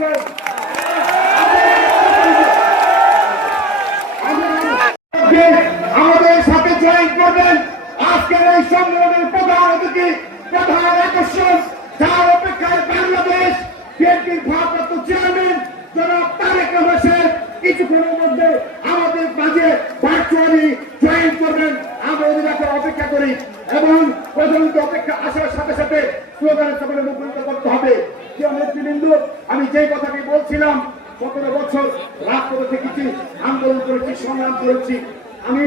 করছেন। আমাদের সাথে জয়েন করবেন আজকের এই সম্মেলনের প্রধান অতিথি, প্রধান আকর্ষণ, যার অপেক্ষায় বাংলাদেশ বিএনপির ভারপ্রাপ্ত চেয়ারম্যান জনাব তারেক রহমান কিছুক্ষণের মধ্যে আমাদের মাঝে ভার্চুয়ালি জয়েন করবেন। আমরা অধিকার অপেক্ষা করি এবং প্রধানত অপেক্ষা আসার সাথে সাথে স্লোগানের সকলে মুখরিত করতে হবে। নেতৃবৃন্দ, আমি যেই কথাটি বলছিলাম, 17 বছর রাজপথে থেকেছি, আন্দোলন করেছি, সংগ্রাম করেছি। আমি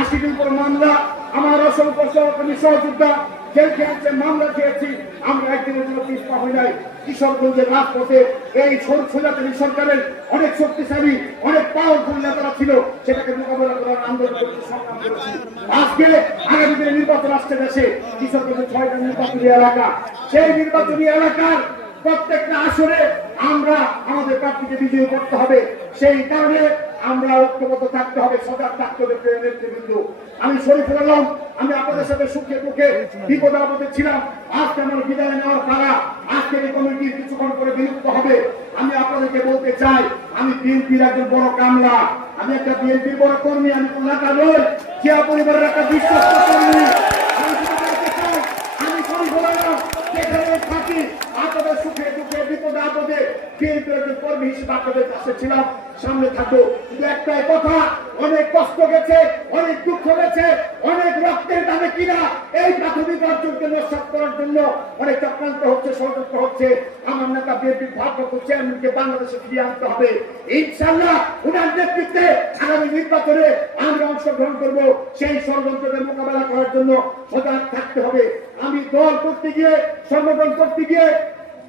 80টির উপর মামলা, আমার অসংখ্য সহকর্মী সহযোদ্ধা জেল খেটেছে, মামলা খেয়েছি। আমরা একদিনের জন্য পিছপা হই নাই। কিশোরগঞ্জের রাজপথে এই স্বৈরাচারী সরকারের অনেক শক্তিশালী, অনেক পাওয়ারফুল নেতারা ছিল, সেটাকে মোকাবেলা করার আন্দোলন করেছি, সংগ্রাম করেছি। আজকে আগামী দিনে নির্বাচন আসছে দেশে। কিশোরগঞ্জের 6টা নির্বাচনী এলাকা, সেই নির্বাচনী এলাকার প্রত্যেকটা আসরে আমরা আমাদের প্রার্থীকে বিজয়ী করতে হবে। সেই কারণে আমরা ঐক্যবদ্ধ থাকতে হবে, সজাগ থাকতে হবে। নেতৃবৃন্দ, আমি শরীফুল আলম, আমি আপনাদের সাথে সুখে দুঃখে বিপদ আপদে ছিলাম। আজকে আমার বিদায় নেওয়ার পালা। আজকের এই কমিটি কিছুক্ষণ করে বিলুপ্ত হবে। আমি আপনাদেরকে বলতে চাই, আমি বিএনপির একজন বড় কামলা, আমি একটা বিএনপির বড় কর্মী, আমি কোন নেতা নই, জিয়া পরিবারের একটা বিশ্বস্ত কর্মী। আমি শরীফুল আলম যেখানে থাকি, আপনাদের সুখে দুঃখে বিপদে আপদে বিএনপির একজন কর্মী হিসেবে আপনাদের কাছে ছিলাম, সামনে থাকবো। কিন্তু একটাই কথা, অনেক কষ্ট গেছে, অনেক দুঃখ গেছে, অনেক রক্তের দামে কিনা এই প্রাথমিক অর্জনকে নস্যাৎ করার জন্য অনেক চক্রান্ত হচ্ছে, ষড়যন্ত্র হচ্ছে। আমার নেতা বিএনপির ভারপ্রাপ্ত চেয়ারম্যানকে বাংলাদেশে ফিরিয়ে আনতে হবে। ইনশাআল্লাহ উনার নেতৃত্বে আগামী নির্বাচনে আমরা অংশগ্রহণ করবো। সেই ষড়যন্ত্রকে মোকাবেলা করার জন্য সজাগ থাকতে হবে। আমি দল করতে গিয়ে, সংগঠন করতে গিয়ে,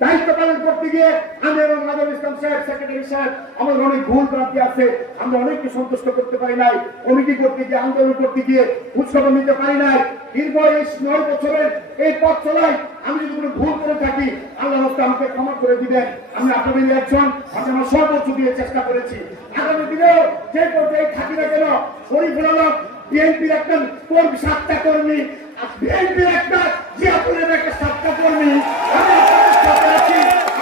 দায়িত্ব পালন করতে গিয়ে আমি এবং নাজমুল ইসলাম সাহেব, সেক্রেটারি সাহেব, আমাদের অনেক ভুল ভ্রান্তি আছে। আমরা অনেককে সন্তুষ্ট করতে পারি নাই। কমিটি করতে গিয়ে, আন্দোলন করতে গিয়ে উৎসাহ নিতে পারি নাই। দীর্ঘ এই 9 বছরের এই পথ চলায় আমি যদি কোনো ভুল করে থাকি, আল্লাহ আমাকে ক্ষমা করে দিবেন। আমি আপনাদের একজন, আমার সর্বোচ্চ দিয়ে চেষ্টা করেছি। আগামী দিনেও যে পর্যায়ে থাকি না কেন, শরীফুল আলম বিএনপির একটা কর্মী, 7টা কর্মী, বিএনপির একটা, জিয়াপুরের একটা 7টা কর্মী,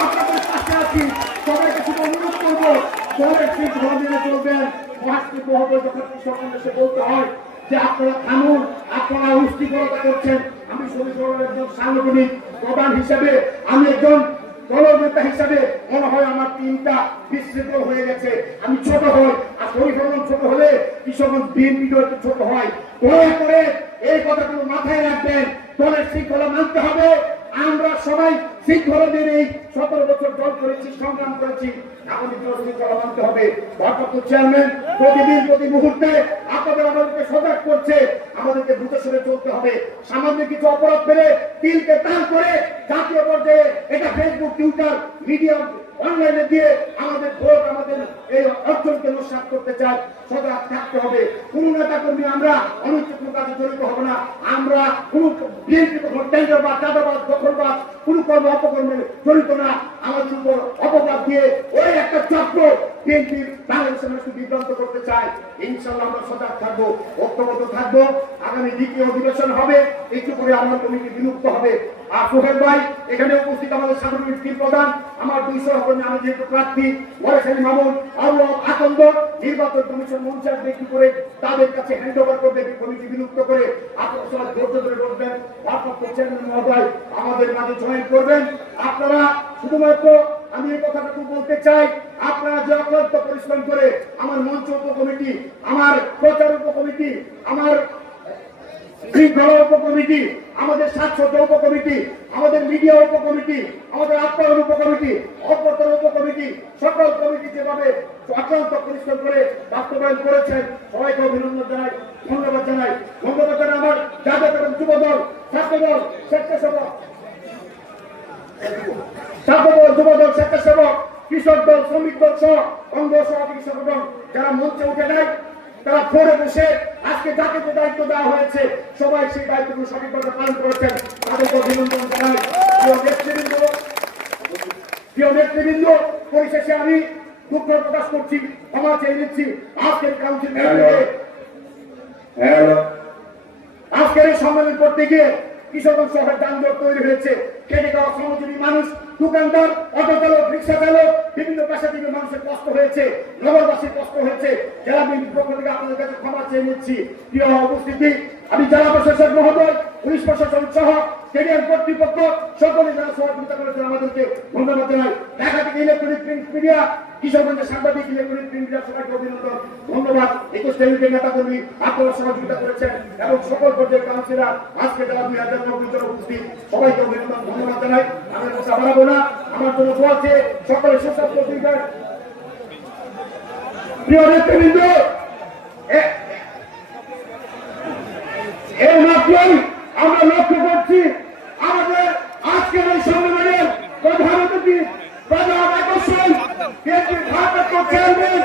আপনাদের পাশে আছি। সবাইকে শুধু অনুরোধ করবো, দলের ঠিক ধর্মে চলবেন। মহাস্তিত্ব হবে যখন কৃষকের দেশে বলতে হয় যে আপনারা থামুন, আপনারা উষ্টিকরতা করছেন। আমি শরীফুল একজন সাংগঠনিক প্রধান হিসেবে, আমি একজন দলনেতা হিসাবে মনে হয় আমার টিমটা বিশৃঙ্খল হয়ে গেছে। আমি ছোট হই, আর শরীফুল ছোট হলে কিশোরগঞ্জ বিএনপিও একটু ছোট হয়। দয়া করে এই কথাগুলো মাথায় রাখবেন। দলের শৃঙ্খলা মানতে হবে। আমরা সবাই শৃঙ্খলা মেনে 17 বছর দল করেছি, সংগ্রাম করেছি। আমাদের দল শৃঙ্খলা মানতে হবে। ভারপ্রাপ্ত চেয়ারম্যান প্রতিদিন, প্রতি মুহূর্তে আপনাদের আমাদেরকে সজাগ করছে। আমাদেরকে দ্রুত সরে চলতে হবে। সামান্য কিছু অপরাধ পেলে তিলকে তাল করে জাতীয় পর্যায়ে এটা ফেসবুক, টুইটার, মিডিয়া, অনলাইনে দিয়ে আমাদের ভোট, আমাদের এই অর্জনকে নস্যাৎ করতে চাই। সজাগ থাকতে হবে। কোন নেতা কর্মী আমরা অনুচিত কাজে জড়িত হব না। আমরা কোন বিএনপি টেন্ডার বা চাঁদাবাদ, দখলবাদ, কোন কর্ম অপকর্মে জড়িত না। আমাদের উপর অপবাদ দিয়ে ওই একটা চক্র বিএনপির বাংলাদেশের মানুষকে বিভ্রান্ত করতে চায়। ইনশাআল্লাহ আমরা সজাগ থাকবো, ঐক্যবদ্ধ থাকবো। আগামী দ্বিতীয় অধিবেশন হবে, একটু করে আমার কমিটি বিলুপ্ত হবে। আর সোহেল ভাই এখানে উপস্থিত, আমাদের সাংগঠনিক টিম প্রধান, আমার 2 সহকর্মী, আমি যেহেতু প্রার্থী, ওয়ারেখালী মামুন, আল্লাহ আকন্দ, নির্বাচন কমিশন মঞ্চে একটু করে তাদের কাছে হ্যান্ড ওভার করবে, কমিটি বিলুপ্ত করে আপনারা সবাই ধৈর্য ধরে বসবেন। ভারপ্রাপ্ত চেয়ারম্যান মহোদয় আমাদের মাঝে জয়েন করবেন। আপনারা শুধুমাত্র, আমি এই কথাটুকু বলতে চাই, আপনারা যে অক্লান্ত পরিশ্রম করে আমার মঞ্চ উপকমিটি, আমার প্রচার উপকমিটি, আমার শৃঙ্খলা উপকমিটি, আমাদের স্বাস্থ্য উপকমিটি, আমাদের মিডিয়া উপকমিটি, আমাদের আপ্যায়ন উপকমিটি, অভ্যর্থনা উপকমিটি, সকল কমিটি যেভাবে অক্লান্ত পরিশ্রম করে বাস্তবায়ন করেছেন, সবাইকে অভিনন্দন জানাই, ধন্যবাদ জানাই। ধন্যবাদ জানাই আমার জাতীয় এবং যুব দল, ছাত্রদল, স্বেচ্ছাসেবক, ছাত্রদল, যুব দল, স্বেচ্ছাসেবক, কৃষক দল, শ্রমিক দল সহ অঙ্গ সহযোগী সংগঠন যারা মঞ্চে উঠে নেয়, তারা ফোরে বসে আজকে যাকে যে দায়িত্ব দেওয়া হয়েছে, সবাই সেই দায়িত্বগুলো সঠিকভাবে পালন করেছেন। তাদেরকে অভিনন্দন জানাই। প্রিয় নেতৃবৃন্দ, পরিশেষে আমি দুঃখ প্রকাশ করছি, ক্ষমা চেয়ে নিচ্ছি। আজকের কাউন্সিল, আজকের এই সম্মেলন করতে গিয়ে কিশোরগঞ্জ শহরে যানজট তৈরি হয়েছে। খেটে খাওয়া শ্রমজীবী মানুষ, দোকানদার, অটো চালক, রিক্সা চালক, বিভিন্ন পেশা থেকে মানুষের কষ্ট হয়েছে, নগরবাসীর কষ্ট হয়েছে। জেলা বিএনপির পক্ষ থেকে আপনাদের কাছে ক্ষমা চেয়ে নিচ্ছি। প্রিয় উপস্থিতি, আমি জেলা প্রশাসক মহোদয়, পুলিশ প্রশাসন সহ স্টেডিয়াম কর্তৃপক্ষ সকলে যারা সহযোগিতা করেছেন আমাদেরকে ধন্যবাদ জানাই। ঢাকা থেকে ইলেকট্রনিক প্রিন্ট মিডিয়া, কিশোরগঞ্জের সাংবাদিক, ইলেকট্রনিক প্রিন্ট মিডিয়া সবাইকে অভিনন্দন, ধন্যবাদ। 21 তারিখের নেতাকর্মী আপনারা সহযোগিতা করেছেন এবং সকল পর্যায়ের কাউন্সিলর আজকে যারা 2090 জন উপস্থিত সবাইকে অভিনন্দন, ধন্যবাদ জানাই। আমি কথা বাড়াবো না, আমার জন্য দোয়া চেয়ে সকলে সুস্বাস্থ্য দিবেন। প্রিয় নেতৃবৃন্দ, এর মাধ্যমে আমরা লক্ষ্য করছি আমাদের আজকের এই সম্মেলনের প্রধান অতিথি, প্রধান আকর্ষণ, বিএনপির ভারপ্রাপ্ত চেয়ারম্যান